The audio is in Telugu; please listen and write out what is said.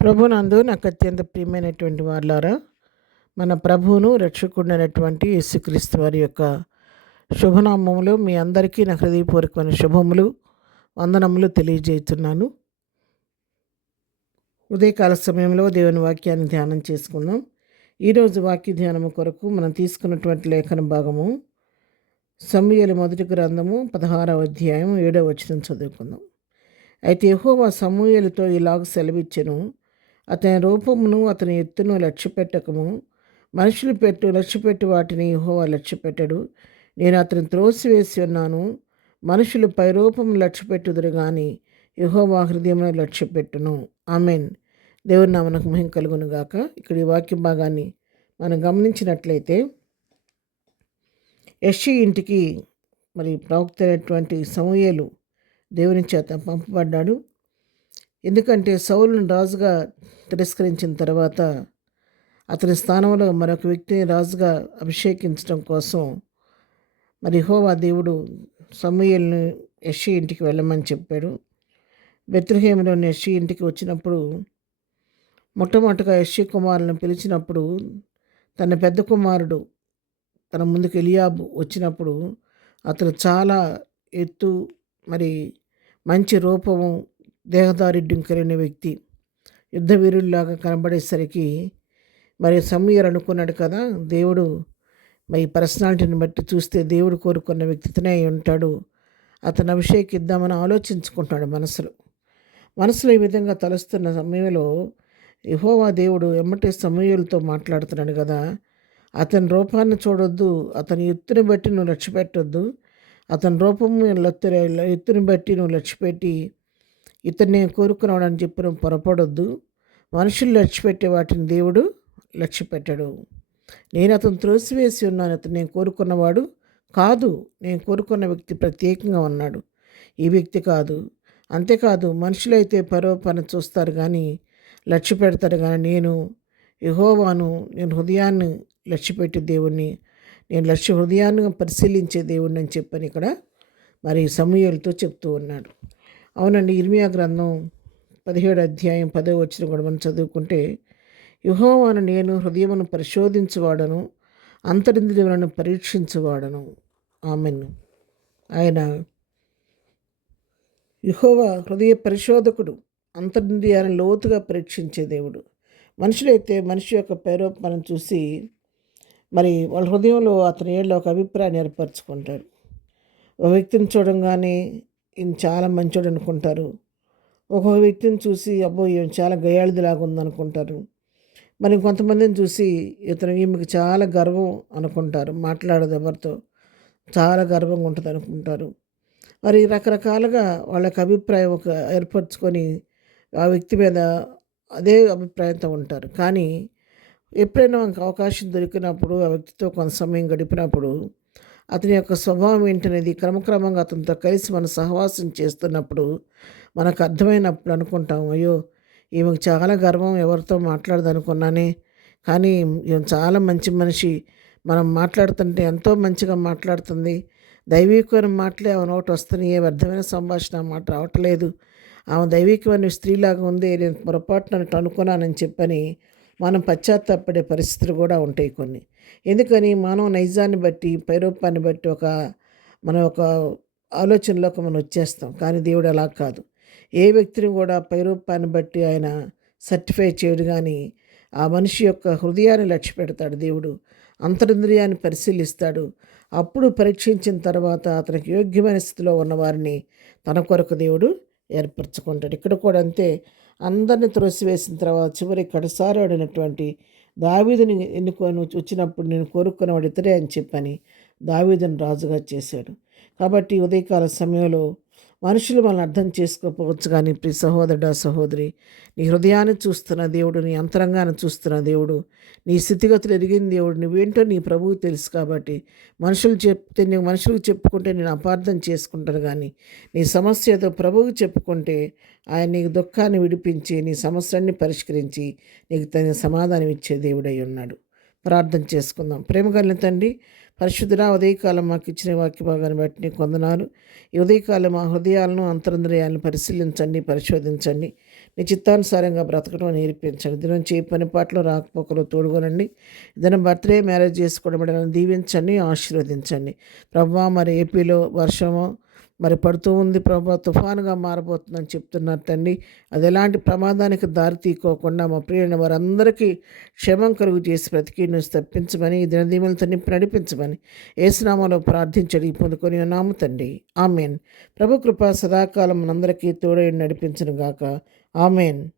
ప్రభునందు నాకు అత్యంత ప్రియమైనటువంటి వారులారా, మన ప్రభువును రక్షకుడైనటువంటి యేసుక్రీస్తు వారి యొక్క శుభనామములు మీ అందరికీ నా హృదయపూర్వకమైన శుభములు, వందనములు తెలియజేస్తున్నాను. ఉదయకాల సమయంలో దేవుని వాక్యాన్ని ధ్యానం చేసుకుందాం. ఈరోజు వాక్య ధ్యానము కొరకు మనం తీసుకున్నటువంటి లేఖన భాగము సమూయేలు మొదటి గ్రంథము 16వ అధ్యాయం 7వ వచనం చదువుకుందాం. అయితే యెహోవా సమూయేలుతో ఇలాగ సెలవిచ్చెను, అతని రూపమును అతని ఎత్తును లక్ష్యపెట్టకము. మనుషులు లక్ష్యపెట్టి వాటిని యెహోవా లక్ష్యపెట్టడు. నేను అతని త్రోసివేసి ఉన్నాను. మనుషులు పైరూపము లక్ష్యపెట్టుదురు కానీ యెహోవా హృదయమును లక్ష్యపెట్టును. ఆమెన్. దేవుని నామమునకు మహిమ కలుగును గాక. ఇక్కడ ఈ వాక్య భాగాన్ని మనం గమనించినట్లయితే, యెష్షయి ఇంటికి ప్రవక్త అయినటువంటి సమూయేలు దేవుని చేత పంపబడ్డాడు. ఎందుకంటే సౌలును రాజుగా తిరస్కరించిన తర్వాత అతని స్థానంలో మరొక వ్యక్తిని రాజుగా అభిషేకించడం కోసం యెహోవా దేవుడు సమూయేలును యెష్షయి ఇంటికి వెళ్ళమని చెప్పాడు. బెత్లెహేములోని యెష్షయి ఇంటికి వచ్చినప్పుడు మొట్టమొదటిగా యెష్షయి కుమారులను పిలిచినప్పుడు తన పెద్ద కుమారుడు తన ముందుకు ఎలియాబు వచ్చినప్పుడు అతను చాలా ఎత్తు, మంచి రూపము, దేహదారుఢ్యం కలిగిన వ్యక్తి, యుద్ధవీరుడిలాగా కనబడేసరికి సమూయేలు అనుకున్నాడు కదా, దేవుడు పర్సనాలిటీని బట్టి చూస్తే దేవుడు కోరుకున్న వ్యక్తితోనే అయి ఉంటాడు, అతను అభిషేకిద్దామని ఆలోచించుకుంటున్నాడు మనసులో ఈ విధంగా తలుస్తున్న సమయంలో యెహోవా దేవుడు ఎమ్మటే సమూయేలుతో మాట్లాడుతున్నాడు కదా, అతని రూపాన్ని చూడొద్దు, అతని ఎత్తుని బట్టి నువ్వు లక్ష్యపెట్టొద్దు, అతని రూపము ఎత్తుని బట్టి నువ్వు లక్ష్యపెట్టి ఇతన్ని కోరుకున్నాడు అని చెప్పి నువ్వు పొరపడొద్దు. మనుషులు లక్ష్యపెట్టే వాటిని దేవుడు లక్ష్యపెట్టడు. నేను అతను త్రోసివేసి ఉన్నాను, అతను నేను కోరుకున్నవాడు కాదు. నేను కోరుకున్న వ్యక్తి ప్రత్యేకంగా ఉన్నాడు, ఈ వ్యక్తి కాదు. అంతేకాదు, మనుషులైతే పరోపన చూస్తారు కానీ లక్ష్య పెడతారు కానీ నేను యెహోవాను, నేను హృదయాన్ని లక్ష్యపెట్టే దేవుణ్ణి, నేను హృదయాన్ని పరిశీలించే దేవుణ్ణి అని చెప్పని ఇక్కడ సమూయేలుతో చెప్తూ ఉన్నాడు. అవునండి, ఇర్మియా గ్రంథం 17వ అధ్యాయం 10వ వచనం కూడా మనం చదువుకుంటే, యెహోవాను నేను హృదయమును పరిశోధించువాడను, అంతరింద్రియములను పరీక్షించువాడను. ఆమెన్. ఆయన యెహోవా హృదయ పరిశోధకుడు, అంతరింద్రియాలను లోతుగా పరీక్షించే దేవుడు. మనుషులైతే మనిషి యొక్క పేరూపం చూసి వాళ్ళ హృదయంలో అతని ఏళ్ళలో ఒక అభిప్రాయాన్ని ఏర్పరచుకుంటారు. ఒక వ్యక్తిని చూడంగానే ఈయన చాలా మంచోడు అనుకుంటారు. ఒక్కొక్క వ్యక్తిని చూసి అబ్బో ఈయన చాలా గయాళిదిలాగా ఉందనుకుంటారు. కొంతమందిని చూసి ఈమెకి చాలా గర్వం అనుకుంటారు, మాట్లాడదు ఎవరితో, చాలా గర్వంగా ఉంటుంది అనుకుంటారు. రకరకాలుగా వాళ్ళకి అభిప్రాయం ఏర్పరచుకొని ఆ వ్యక్తి మీద అదే అభిప్రాయంతో ఉంటారు. కానీ ఎప్పుడైనా మనకు అవకాశం దొరికినప్పుడు ఆ వ్యక్తితో కొంత సమయం గడిపినప్పుడు అతని యొక్క స్వభావం ఏంటనేది క్రమక్రమంగా అతనితో కలిసి మనం సహవాసం చేస్తున్నప్పుడు మనకు అర్థమైనప్పుడు అనుకుంటాం, అయ్యో ఈమెకు చాలా గర్వం, ఎవరితో మాట్లాడదు అనుకున్నానే, కానీ ఈమె చాలా మంచి మనిషి, మనం మాట్లాడుతుంటే ఎంతో మంచిగా మాట్లాడుతుంది, దైవికమైన మాటలే ఆమె నోటి వస్తున్నాయి, ఏ వ్యర్థమైన సంభాషణ మాట రావట్లేదు, ఆమె దైవికమైన స్త్రీలాగా ఉంది, నేను పొరపాటున అనుకున్నానని చెప్పని మనం పశ్చాత్తాపడే పరిస్థితులు కూడా ఉంటాయి కొన్ని. ఎందుకని మానవ నైజాన్ని బట్టి, పైరూపాన్ని బట్టి మన ఒక ఆలోచనలోకి మనం వచ్చేస్తాం. కానీ దేవుడు అలా కాదు. ఏ వ్యక్తిని కూడా పైరూపాన్ని బట్టి ఆయన సర్టిఫై చేయడు, కానీ ఆ మనిషి యొక్క హృదయాన్ని లక్ష్య పెడతాడు దేవుడు, అంతరింద్రియాన్ని పరిశీలిస్తాడు. అప్పుడు పరీక్షించిన తర్వాత అతనికి యోగ్యమైన స్థితిలో ఉన్నవారిని తన కొరకు దేవుడు ఏర్పరచుకుంటాడు. ఇక్కడ కూడా అంతే, అందరిని త్రోసివేసిన తర్వాత చివరి కడసారాడినటువంటి దావీదుని ఎన్నుకొని వచ్చినప్పుడు నేను కోరుకున్నవాడు ఇతడే అని చెప్పని దావీదుని రాజుగా చేశాడు. కాబట్టి ఉదయకాల సమయంలో మనుషులు మనల్ని అర్థం చేసుకోకపోవచ్చు, కానీ ప్రియ సహోదరుడా సహోదరి, నీ హృదయాన్ని చూస్తున్న దేవుడు, నీ అంతరంగాన్ని చూస్తున్న దేవుడు, నీ స్థితిగతులు ఎరిగిన దేవుడు, నువ్వేంటో నీ ప్రభువు తెలుసు. కాబట్టి మనుషులకు చెప్పుకుంటే నేను అపార్థం చేసుకుంటాను, కానీ నీ సమస్యతో ప్రభువుకి చెప్పుకుంటే ఆయన నీకు దుఃఖాన్ని విడిపించి నీ సమస్యలన్నీ పరిష్కరించి నీకు తన సమాధానం ఇచ్చే దేవుడై ఉన్నాడు. ప్రార్థన చేసుకుందాం. ప్రేమ కలిగిన తండ్రి, పరిశుద్ధుడా, ఉదయకాలం మాకు ఇచ్చిన వాక్య భాగాన్ని బట్టి నీకు వందనాలు. ఈ ఉదయకాలం మా హృదయాలను, అంతరంద్రియాలను పరిశీలించండి, పరిశోధించండి. నీ చిత్తానుసారంగా బ్రతకడం నేర్పించండి. దినం చేయి పని పాటలు రాకపోకలు తోడుగోనండి. దినం బర్త్డే మ్యారేజ్ చేసుకోవడం బిడ్డలను దీవించండి, ఆశీర్వదించండి. ప్రభువా మరి ఏపీలో వర్షము మరి పడుతూ ఉంది ప్రభా, తుఫానుగా మారబోతుందని చెప్తున్నారు తండ్రి. అది ఎలాంటి ప్రమాదానికి దారి తీకోకుండా మా ప్రియులైన వారందరికీ క్షేమం కలుగు చేసి బ్రతికి నుంచి తప్పించమని, ఈ దినదీవులతో నింపి నడిపించమని యేసునామములో ప్రార్థించడి పొందుకొని ఉన్నాము తండ్రి. ఆమెన్. ప్రభు కృప సదాకాలం మనందరికీ తోడై నడిపించును గాక. ఆమెన్.